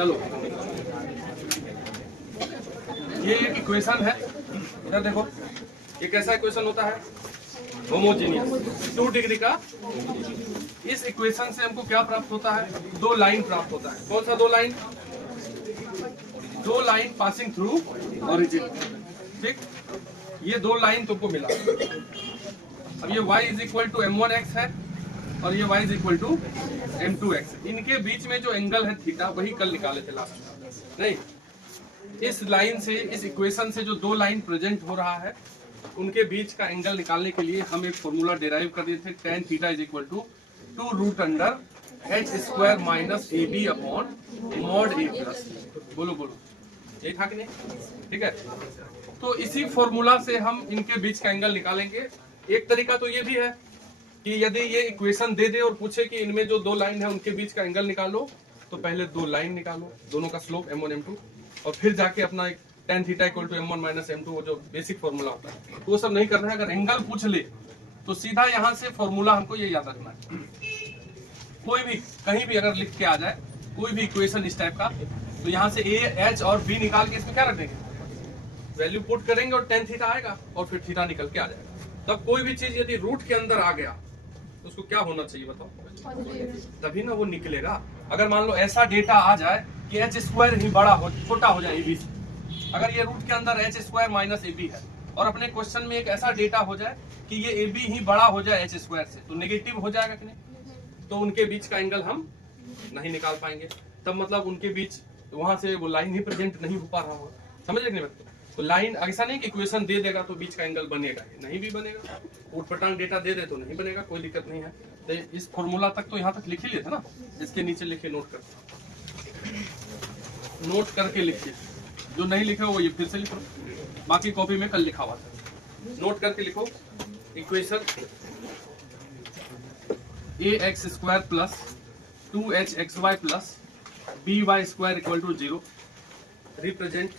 चलो ये एक इक्वेशन है, इधर देखो ये कैसा इक्वेशन होता है, होमोजीनियस 2 डिग्री का। इस इक्वेशन से हमको क्या प्राप्त होता है, 2 लाइन प्राप्त होता है। कौन सा 2 line, 2 line passing through origin. ठीक, ये 2 लाइन तुमको मिला। अब ये y is equal to m1x है और ये y is equal to m2x। इनके बीच में जो एंगल है थीटा, वही कल निकाले थे लास्ट में। नहीं, इस लाइन से, इस इक्वेशन से जो 2 लाइन प्रेजेंट हो रहा है, उनके बीच का एंगल निकालने के लिए हम एक फॉर्मूला डिराइव कर दिए थे, tan theta is equal to 2 root under h square minus ab upon mod a plus. बोलो बोलो, यही था कि नहीं? ठीक है, तो इसी फॉर्मूला से हम इनके बीच का एंगल निकालेंगे। एक तरीका तो ये भी है कि यदि ये इक्वेशन दे दे और पूछे कि इनमें जो 2 लाइन है उनके बीच का एंगल निकालो, तो पहले 2 लाइन निकालो, दोनों का स्लोप m1 m2, और फिर जाके अपना एक tan theta equal to m1 minus m2, वो जो बेसिक फॉर्मूला होता है, तो वो सब नहीं करना है। अगर एंगल पूछ ले तो सीधा यहाँ से फॉर्मूला हमको ये याद रखना है। कोई भी कहीं भी अगर लिख के आ जाए कोई भी इक्वेशन इस टाइप का, तो यहाँ से a, h और b निकाल के इसमें क्या रख देंगे, वैल्यू पुट करेंगे और tan थीटा आएगा और फिर थीटा निकल के आ जाएगा। तब कोई भी चीज यदि रूट के अंदर आ गया तो उसको क्या होना चाहिए बताओ, तभी ना वो निकलेगा। अगर मान लो ऐसा डेटा आ जाए कि एच स्क्वायर ही बड़ा हो, छोटा हो जाए ab से, अगर ये रूट के अंदर एच स्क्वायर माइनस ab है और अपने क्वेश्चन में एक ऐसा डेटा हो जाए कि ये ab ही बड़ा हो जाए एच स्क्वायर से, तो नेगेटिव हो जाएगा कि नहीं? तो उनके बीच का एंगल हम नहीं निकाल पाएंगे। तब मतलब उनके बीच वहां से वो लाइन ही प्रेजेंट नहीं हो पा रहा होगा। समझ रहे बच्चों? तो लाइन ऐसा नहीं कि इक्वेशन दे देगा तो बीच का एंगल बनेगा, नहीं भी बनेगा। उटपटांग डेटा दे दे तो नहीं बनेगा, कोई दिक्कत नहीं है। तो इस फॉर्मूला तक तो यहाँ तक लिख ही लेते ना, इसके नीचे लिखे नोट करके लिखिए। जो नहीं लिखे वो ये फिर से लिखो, बाकी कॉपी में कल लिखा हुआ था, नोट करके लिखो। Equation ax square plus 2hxy plus by square equal to 0 represent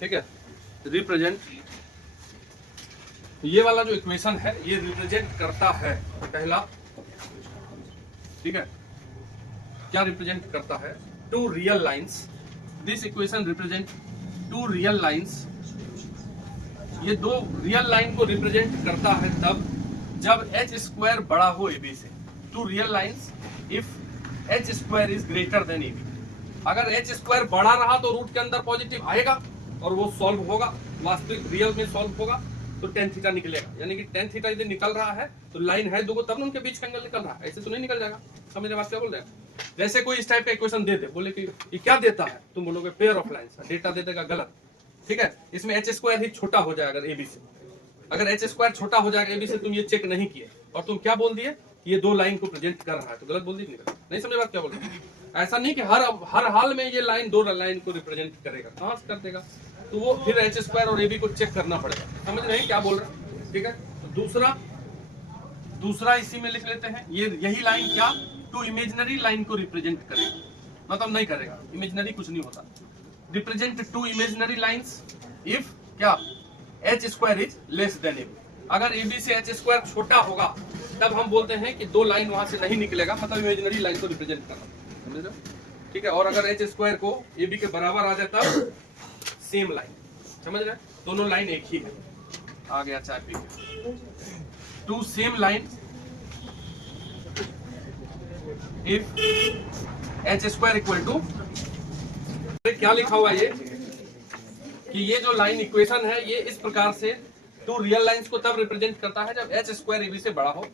ठीक है, रिप्रेजेंट ये वाला जो इक्वेशन है ये रिप्रेजेंट करता है, पहला, ठीक है, क्या रिप्रेजेंट करता है, 2 real lines. This equation represent 2 real lines. ये 2 रियल लाइन को रिप्रेजेंट करता है तब जब h स्क्वायर बड़ा हो ab से। 2 real lines if h square is greater than ab। अगर h स्क्वायर बड़ा रहा तो रूट के अंदर पॉजिटिव आएगा और वो सॉल्व होगा, वास्तविक रियल में सॉल्व होगा, तो tan थीटा निकलेगा। यानी कि tan थीटा यदि निकल रहा है तो लाइन है 2 तब ना उनके बीच का एंगल निकल रहा है, ऐसे तो नहीं निकल जाएगा। समझ रहे बात क्या बोल रहे हैं? जैसे कोई इस टाइप का इक्वेशन दे दे, बोले कि ये क्या देता है, तुम बोलोगे पेयर ऑफ लाइंस, डेटा दे देगा गलत, ठीक है। इसमें h स्क्वायर ही छोटा हो जाएगा ab से। अगर h स्क्वायर छोटा हो जाएगा ab से, तुम ये चेक नहीं किए और तुम क्या बोल दिए, ये 2 लाइन को प्रेजेंट कर रहा है, तो गलत बोल दिए। नहीं समझे बात क्या बोल रहे हैं? ऐसा नहीं कि हर हाल में ये लाइन 2 लाइन को रिप्रेजेंट करेगा, कहां से कर देगा? तो वो फिर h स्क्वायर और ab को चेक करना पड़ेगा। समझ रहे हैं क्या बोल रहे हैं? ठीक है। तो दूसरा इसी में लिख लेते हैं। ये यही लाइन क्या 2 इमेजिनरी लाइन को रिप्रेजेंट करेगा, मतलब नहीं करेगा, इमेजिनरी कुछ नहीं होता। रिप्रेजेंट 2 इमेजिनरी लाइंस इफ क्या h square is less than ab। अगर ab से h स्क्वायर छोटा होगा तब हम बोलते हैं कि 2 लाइन वहां से नहीं निकलेगा, मतलब इमेजिनरी लाइन को रिप्रेजेंट करना, समझ रहे? ठीक है। और अगर h स्क्वायर को ab के बराबर आ जाता है सेम लाइन, समझ रहे? दोनों लाइन एक ही है। आ गया चाय पी के। 2 same line if h square equal to, क्या लिखा हुआ है ये कि ये जो लाइन इक्वेशन है ये इस प्रकार से 2 रियल लाइंस को तब रिप्रेजेंट करता है जब h स्क्वायर ab से बड़ा हो।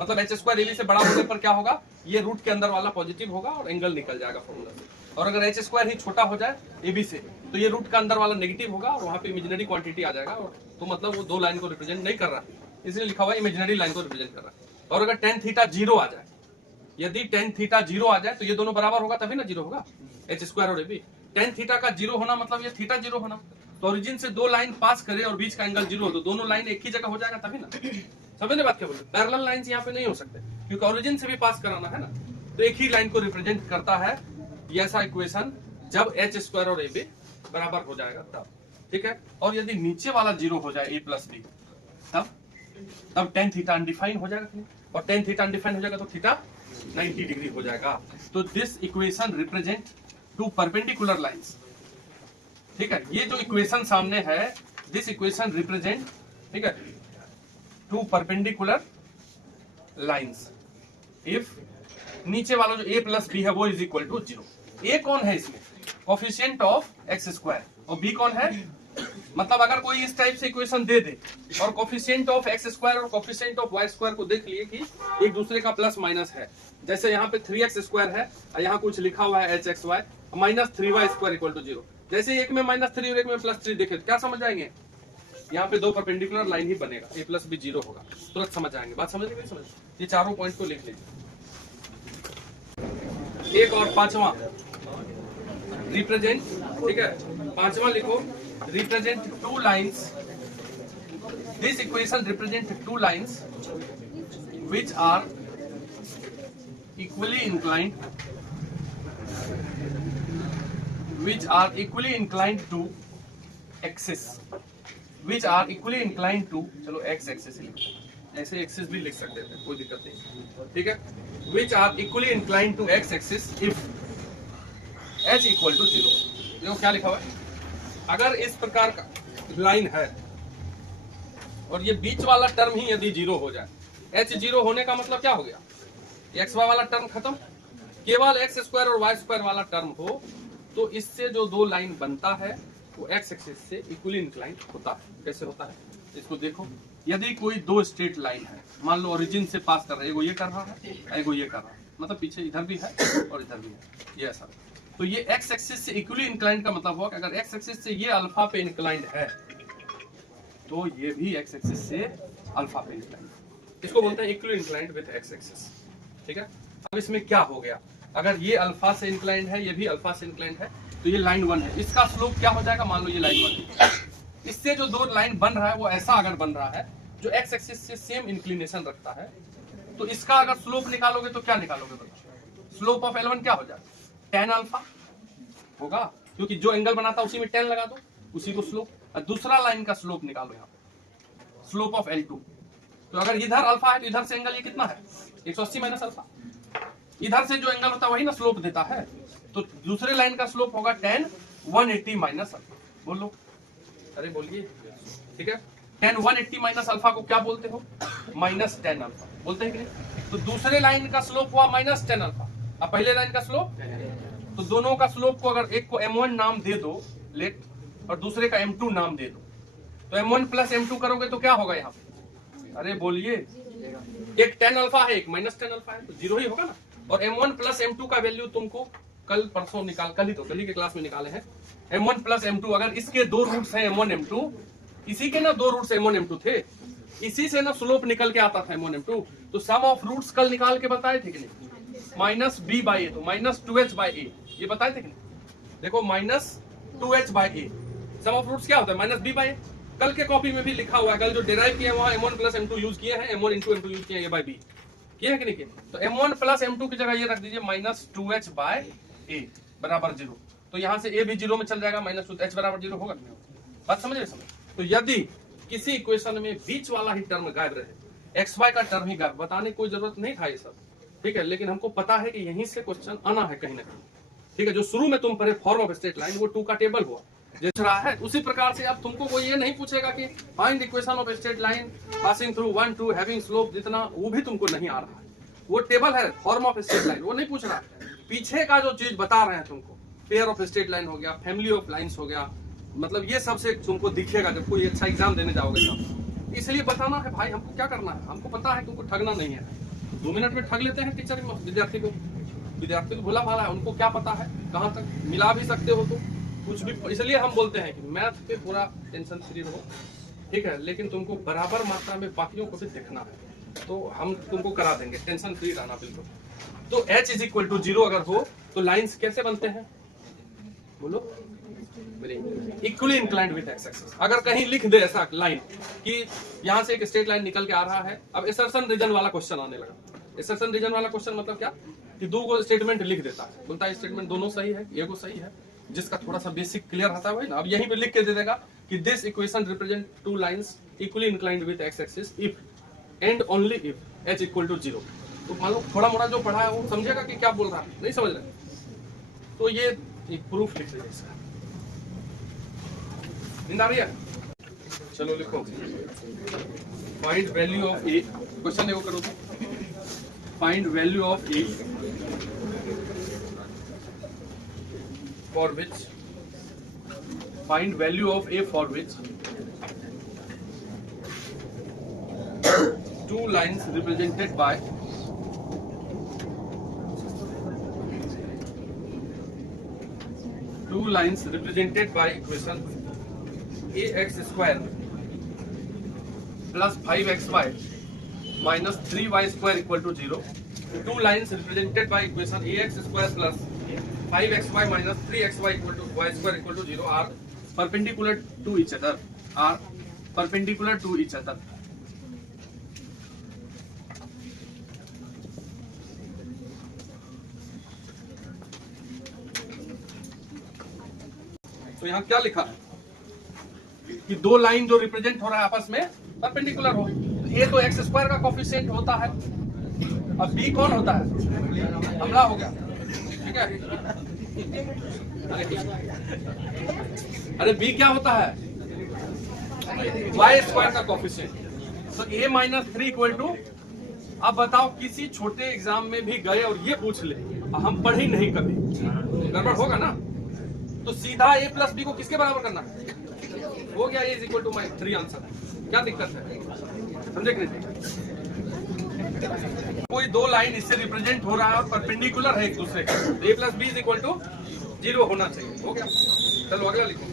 मतलब h स्क्वायर ab से बड़ा होने पर क्या होगा, ये रूट के अंदर वाला पॉजिटिव होगा और एंगल निकल जाएगा फॉर्मूला से। और अगर h स्क्वायर ही छोटा हो जाए ab से तो ये रूट का अंदर वाला नेगेटिव होगा और वहां पे इमेजिनरी क्वांटिटी आ जाएगा, और तो मतलब वो 2 लाइन को रिप्रेजेंट नहीं कर रहा, इसलिए लिखा हुआ है इमेजिनरी लाइन को रिप्रेजेंट कर रहा है। और अगर tan थीटा 0 आ जाए, यदि tan थीटा 0 आ जाए तो ये दोनों बराबर होगा, तभी ना 0 होगा, h स्क्वायर और ab। tan थीटा का 0 होना मतलब ये थीटा 0 होना। तो ओरिजिन से 2 लाइन पास करे और बीच का एंगल 0 हो तो दोनों लाइन एक ही जगह हो जाएगा, तभी ना। समझने बात क्या बोल रहे? पैरेलल लाइंस यहाँ पे नहीं हो सकते क्योंकि ओरिजिन से भी पास कराना है ना, तो एक ही लाइन को रिप्रेजेंट करता है ये ऐसा इक्वेशन जब h स्क्वायर और ab बराबर हो जाएगा तब, ठीक है। और यदि नीचे वाला 0 हो जाए a प्लस b, तब tan थीटा अनडिफाइन हो जाएगा। और tan थीटा अनडिफाइंड हो जाएगा तो थीटा 90 डिग्री हो जाएगा। तो this equation represent two perpendicular lines. ठीक है, ये जो इक्वेशन सामने है, दिस इक्वेशन रिप्रेजेंट, ठीक है, टू परपेंडिकुलर लाइंस इफ नीचे वाला जो a प्लस बी है वो इज इक्वल टू 0। a कौन है इसमें? कोफिशिएंट ऑफ एक्स स्क्वायर, और b कौन है? मतलब अगर कोई इस टाइप से इक्वेशन दे दे और कोफिशिएंट ऑफ एक्स स्क्वायर और कोफिशिएंट ऑफ वाई स्क्वायर को देख लिए कि एक दूसरे का प्लस माइनस है, जैसे यहाँ पे 3x स्क्वायर है और यहाँ कुछ लिखा हुआ है hxy minus 3y square equal to 0, जैसे एक में -3 और एक में +3 देखे तो क्या समझ जाएंगे? यहाँ पे दो परपेंडिकुलर लाइन ही बनेगा, a प्लस बी 0 होगा, तुरंत समझ जाएंगे। बात समझ नहीं समझ? ये चारों पॉइंट को लिख लीजिए। एक और पांचवा रिप्रेजेंट, ठीक है, पांचवा लिखो, represent two lines, this equation represent two lines which are equally inclined to axis, which are equally inclined to, चलो x axis ही लिखो, ऐसे एक्सिस भी लिख सकते थे, कोई दिक्कत नहीं, ठीक है, which are equally inclined to x axis if h equal to 0। देखो क्या लिखा हुआ है, अगर इस प्रकार का लाइन है और ये बीच वाला टर्म ही यदि 0 हो जाए, h 0 होने का मतलब क्या हो गया? एक्स वाई वाला टर्म खत्म, केवल एक्स स्क्वायर और वाई स्क्वायर वाला टर्म हो, तो इससे जो दो लाइन बनता है वो एक्स एक्सिस से इक्वली इंक्लाइंड होता है। कैसे होता है इसको देखो, यदि कोई दो स्ट्रेट लाइन है, मान लो ओरिजिन से पास कर रहा है, एगो ये कर रहा है, एगो ये कर रहा है, मतलब पीछे इधर भी है और इधर भी है, ये ऐसा, तो ये एक्स एक्सिस से इक्वली इंक्लाइंड का मतलब हुआ कि अगर एक्स एक्सिस से ये अल्फा पे इंक्लाइंड है तो ये भी एक्स एक्सिस से अल्फा पे इंक्लाइंड, इसको बोलते हैं equally inclined with X axis. ठीक है, अब इसमें क्या हो गया, अगर ये अल्फा से इंक्लाइंड है, ये भी अल्फा से इंक्लाइंड है, तो ये लाइन 1 है, इसका स्लोप क्या हो जाएगा? मान लो ये लाइन 1 है, इससे जो दो लाइन बन रहा है वो ऐसा अगर बन रहा है जो एक्स एक्सिस से सेम इंक्लिनेशन रखता है, तो इसका अगर स्लोप निकालोगे तो क्या निकालोगे? स्लोप ऑफ L1 क्या हो जाएगा? tan अल्फा होगा, क्योंकि जो एंगल बनाता है उसी में tan लगा दो, उसी को स्लोप। और दूसरा लाइन का स्लोप निकालो, यहाँ स्लोप ऑफ L2, तो अगर इधर अल्फा है तो इधर से एंगल ये कितना है? 180 माइनस अल्फा, इधर से जो एंगल होता है वही ना स्लोप देता है, तो दूसरे लाइन का स्लोप होगा tan 180 माइनस अल्फा। बोलो, अरे बोलिए, ठीक है, tan 180 माइनस अल्फा को क्या बोलते हो? माइनस tan अल्फा बोलते हैं कि नहीं? तो दूसरे लाइन का स्लोप हुआ माइनस tan अल्फा, अब पहले लाइन का स्लोप, तो दोनों का स्लोप को अगर एक को m1 नाम दे दो लेट और दूसरे का m2 नाम दे दो, तो m1 प्लस m2 करोगे तो क्या होगा यहाँ पे? अरे बोलिए, एक tan अल्फा है, एक माइनस tan अल्फा है, तो 0 ही होगा ना। और m1 प्लस m2 का वैल्यू तुमको कल परसों कल ही के क्लास में निकाले हैं, m1 प्लस m2, अगर इसके दो रूट्स हैं m1 m2, इसी के ना दो रूट्स m1 m2 थे, इसी से ना स्लोप निकल के आता था m1 m2, तो सम ऑफ रूट्स कल निकाल के बताए थे कि नहीं? माइनस b बाई ए, तो माइनस 2h बाई ए, ये बताए थे कि नहीं? देखो minus 2h by A, sum of roots क्या होता है? Minus b by A. कल के कॉपी में भी लिखा हुआ है, कल जो डिराइव किया वहां m1 प्लस m2 यूज किए हैं, m1 इंटू m2 यूज किया, a बाई b किया है कि नहीं किया? तो m1 प्लस m2 की जगह ये रख दीजिए माइनस 2h बाई ए बराबर 0, तो यहाँ से a भी 0 में चल जाएगा, माइनस 2h बराबर 0 होगा। बात समझ रहे? समझ। तो यदि किसी इक्वेशन में बीच वाला ही टर्म गायब रहे, xy का टर्म ही गायब, बताने की कोई जरूरत नहीं था ये सब, ठीक है, लेकिन हमको पता है कि यहीं से क्वेश्चन आना है कहीं ना कहीं, ठीक है। जो शुरू में तुम पढ़े फॉर्म ऑफ स्ट्रेट लाइन, वो 2 का टेबल हुआ जैसे रहा है, उसी प्रकार से अब तुमको कोई ये नहीं पूछेगा कि find equation of straight line passing through 1 2 having slope जितना, वो भी तुमको नहीं आ रहा है, वो टेबल है फॉर्म ऑफ स्ट्रेट लाइन, वो नहीं पूछ रहा है। पीछे का जो चीज बता रहे हैं तुमको, पेयर ऑफ स्ट्रेट लाइन हो गया, फैमिली ऑफ लाइन्स हो गया, मतलब ये सबसे तुमको दिखेगा जब कोई अच्छा एग्जाम देने जाओगे तब। इसलिए बताना है भाई, हमको क्या करना है, हमको पता है तुमको ठगना नहीं है। 2 मिनट में ठग लेते हैं टीचर विद्यार्थी को भोला भाला है, उनको क्या पता है कहाँ तक मिला भी सकते हो तो कुछ भी। इसलिए हम बोलते हैं कि मैथ पे पूरा टेंशन फ्री रहो, ठीक है, लेकिन तुमको बराबर मात्रा में बाकियों को भी देखना है, तो हम तुमको करा देंगे, टेंशन फ्री रहना बिल्कुल। तो h इज इक्वल टू 0 अगर हो तो लाइंस कैसे बनते हैं? बोलो, equally inclined with X axis. अगर कहीं लिख दे ऐसा लाइन कि यहाँ से एक स्ट्रेट लाइन निकल के आ रहा है, अब एसर्शन रीजन वाला क्वेश्चन आने लगा। एसर्शन रीजन वाला क्वेश्चन मतलब क्या कि 2 को स्टेटमेंट लिख देता है, बोलता है स्टेटमेंट दोनों सही है, ये को सही है, जिसका थोड़ा सा बेसिक क्लियर रहता है वही ना। अब यहीं पे लिख के दे देगा कि this equation represent 2 lines equally inclined with X axis if and only if h equal to 0। तो मान लो थोड़ा मोड़ा जो पढ़ा है वो समझेगा कि क्या बोल रहा है, नहीं समझ रहे, तो ये एक प्रूफ लिख लीजिए इसका। नींद आ रही है? चलो लिखो, find value of A, question है वो करो तो, find value of A for which, find value of A for which two lines represented by equation ax square plus 5xy minus 3y square equal to 0. Two lines represented by equation ax square plus 5xy minus 3xy equal to y square equal to 0 are perpendicular to each other. तो यहाँ क्या लिखा है कि दो line जो represent हो रहा है आपस में परपेंडिकुलर हो। ए तो एक्स स्क्वायर का कोफिशिएंट होता है, अब बी कौन होता है, हमला हो गया, ठीक है। अरे बी क्या होता है, वाई स्क्वायर का कोफिशिएंट। तो ए माइनस 3 इक्वल टू, अब बताओ किसी छोटे एग्जाम में भी गए और ये पूछ ले, हम पढ़े नहीं कभी, गड़बड़ होगा ना। तो सीधा a प्लस बी को किसके बराबर करना है, हो गया a is equal to 3 answer. क्या दिक्कत है, समझे कि नहीं? कोई दो लाइन इससे रिप्रेजेंट हो रहा है और परपेंडिकुलर है एक दूसरे के, a plus B is equal to 0 होना चाहिए, हो गया। चलो अगला लिखो,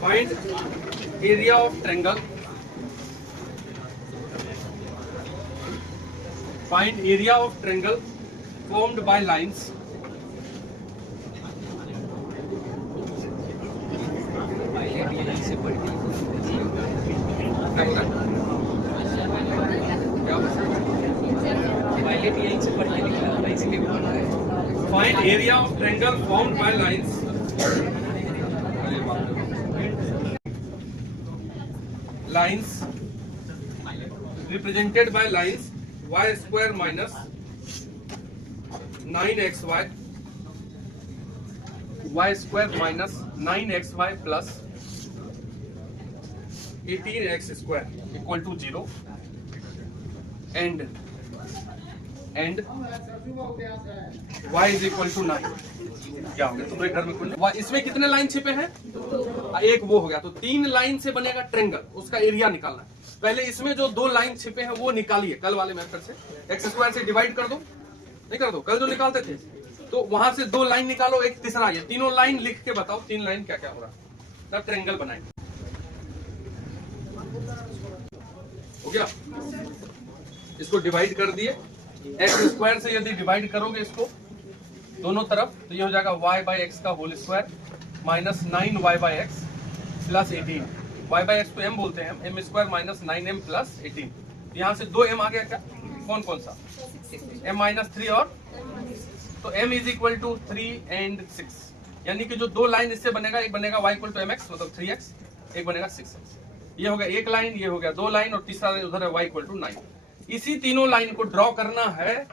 find area of triangle, find area of triangle formed by lines find area of triangle formed by lines represented by lines y square minus 9xy, y square minus 9xy plus 18x square equal to 0 and y is equal to 9। क्या हो गया तुम्हारे घर में कुल, इसमें कितने line छिपे हैं, एक वो हो गया। तो 3 लाइन से बनेगा ट्रायंगल, उसका एरिया निकालना है। पहले इसमें जो 2 लाइन छिपे हैं वो निकालिए, कल वाले मेथड से एक्स स्क्वायर से डिवाइड कर दो, नहीं कर दो, कल जो निकालते थे, तो वहां से 2 लाइन निकालो, एक तीसरा, ये तीनों लाइन लिख के बताओ 3 लाइन क्या क्या हो रहा है, तब ट्रायंगल बनाएंगे। हो गया, इसको डिवाइड कर दिए, एक्स स्क्वायर से यदि डिवाइड करोगे इसको दोनों तरफ, तो ये हो जाएगा y बाई एक्स का whole square minus 9y by X plus 18, y by X को m बोलते हैं, m square minus 9m plus 18। यहाँ से 2m आ गया क्या, कौन कौन सा, m माइनस 3 और, तो m is equal to 3 and 6, यानी कि जो 2 लाइन इससे बनेगा, एक बनेगा y इक्वल टू mx मतलब 3x, एक बनेगा 6x। ये हो गया एक लाइन, ये हो गया 2 लाइन, और तीसरा उधर है y इक्वल टू 9। इसी तीनों लाइन को ड्रॉ करना है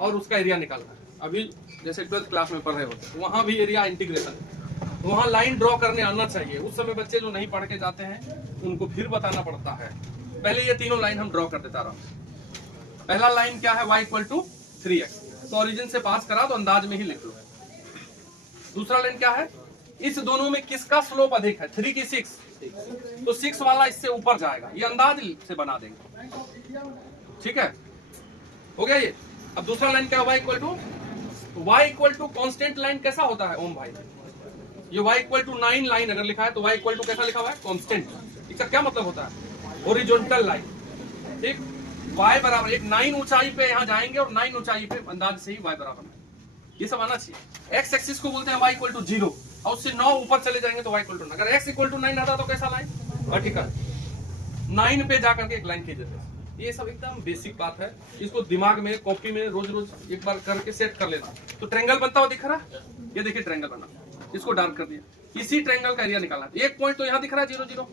और उसका एरिया निकालना है। अभी जैसे 12th क्लास में पढ़ रहे होते हैं, वहां भी एरिया इंटीग्रेशन, वहां लाइन ड्रॉ करने आना चाहिए। उस समय बच्चे जो नहीं पढ़ के जाते हैं उनको फिर बताना पड़ता है। पहले ये तीनों लाइन हम ड्रॉ कर देता रहा। पहला लाइन क्या है, y इक्वल टू 3x, तो ओरिजिन से पास करा तो अंदाज में ही लिख लो। दूसरा लाइन क्या है, इस दोनों में किसका स्लोप अधिक है, 3 की 6, तो 6 वाला इससे ऊपर जाएगा, ये अंदाज से बना देंगे, ठीक है, हो गया ये। अब दूसरा लाइन क्या है, y equal to constant line कैसा होता है ओम भाई, ये y इक्वल टू 9 लाइन अगर लिखा है तो y इक्वल टू कैसा लिखा हुआ है, कांस्टेंट। इसका क्या मतलब होता है, हॉरिजॉन्टल लाइन, ठीक। y बराबर एक 9 ऊंचाई पे यहाँ जाएंगे और 9 ऊंचाई पे अंदाज से ही y बराबर है, ये सब आना चाहिए। x एक्सिस को बोलते हैं y इक्वल टू 0, और उससे 9 ऊपर चले जाएंगे तो y इक्वल टू 9। अगर x इक्वल टू 9 आता तो कैसा लाइन, वर्टिकल, 9 पे जाकर के एक लाइन खींच देते। ये सब एकदम बेसिक बात है, इसको दिमाग में कॉपी में रोज रोज एक बार करके सेट कर लेना, तो ट्रायंगल बनता हुआ दिख रहा है। ये देखिए ट्रायंगल बना, इसको डार्क कर दिया, इसी ट्रायंगल का एरिया निकालना है। एक पॉइंट तो यहाँ दिख रहा है 0 0,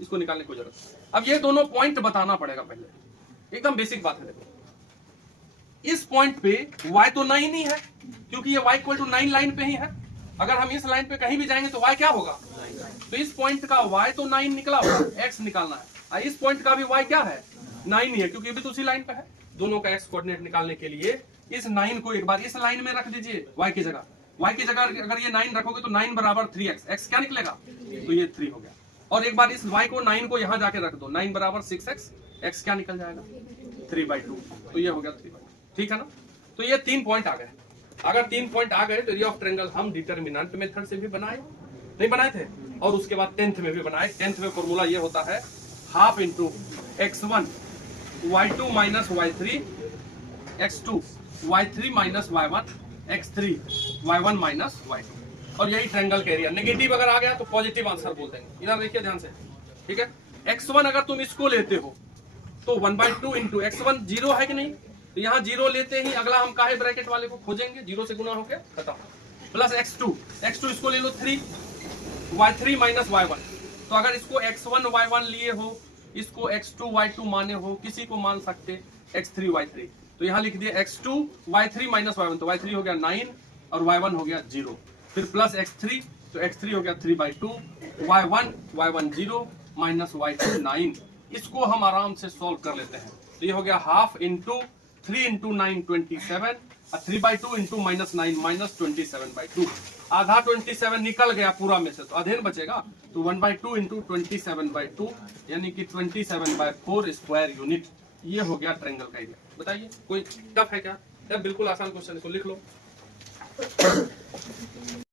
इसको निकालने की जरूरत। अब ये दोनों पॉइंट बताना पड़ेगा पहले, एकदम बेसिक बात है। देखो इस पॉइंट पे y तो 9 ही है, क्योंकि ये y इक्वल टू 9 लाइन पे ही है। अगर हम इस लाइन पे कहीं भी जाएंगे तो y क्या होगा, तो इस पॉइंट का y तो 9 निकला होगा, x निकालना है। और इस पॉइंट का भी y क्या है, 9 ही है, क्योंकि ये भी तो उसी लाइन पे है। दोनों का x कोऑर्डिनेट निकालने के लिए इस 9 को एक बार इस लाइन में रख दीजिए y की जगह। y की जगह अगर ये 9 रखोगे तो 9 बराबर 3x, x क्या निकलेगा, तो ये 3 हो गया। और एक बार इस y को 9 को यहाँ जाके रख दो, 9 बराबर 6x, x क्या निकल जाएगा 3/2, तो ये हो गया 3/2। ठीक है ना। तो ये 3 पॉइंट आ गए। अगर 3 पॉइंट आ गए तो एरिया ऑफ ट्रायंगल हम डिटरमिनेंट मेथड से भी बनाए, नहीं बनाए थे, और उसके बाद 10th में भी बनाए। 10th में फॉर्मूला ये होता है half into x1 y2 minus y3 x2 y3 minus y1 x3 y1 minus y2। और यही ट्रायंगल का एरिया। नेगेटिव अगर आ गया तो पॉजिटिव आंसर बोल देंगे। इधर देखिए ध्यान से, ठीक है। x1 अगर तुम इसको लेते हो तो 1/2 इंटू x1 0 है कि नहीं, तो यहाँ 0 लेते ही अगला हम काहे ब्रैकेट वाले को खोजेंगे, 0 से गुना होके खत्म, प्लस x2 इसको ले लो 3 y3 माइनस y1। तो अगर इसको x1 y1 लिए हो, इसको x2 y2 माने हो, किसी को मान सकते x3 y3, तो यहाँ लिख दिया x2 y3 माइनस y1, तो y3 हो गया 9 और y1 हो गया 0, फिर प्लस x3, तो x3 हो गया 3/2, y1 0 माइनस y2 9। इसको हम आराम से सॉल्व कर लेते हैं। तो ये हो गया half into 3 into 9 27, 3/2 into minus 9 minus 27/2। आधा 27 निकल गया पूरा में से, तो आधे बचेगा, तो 1/2 इंटू 27/2 यानी कि 27/4 स्क्वायर यूनिट। ये हो गया ट्रायंगल का एरिया। बताइए कोई टफ है क्या? बिल्कुल आसान क्वेश्चन, इसको लिख लो।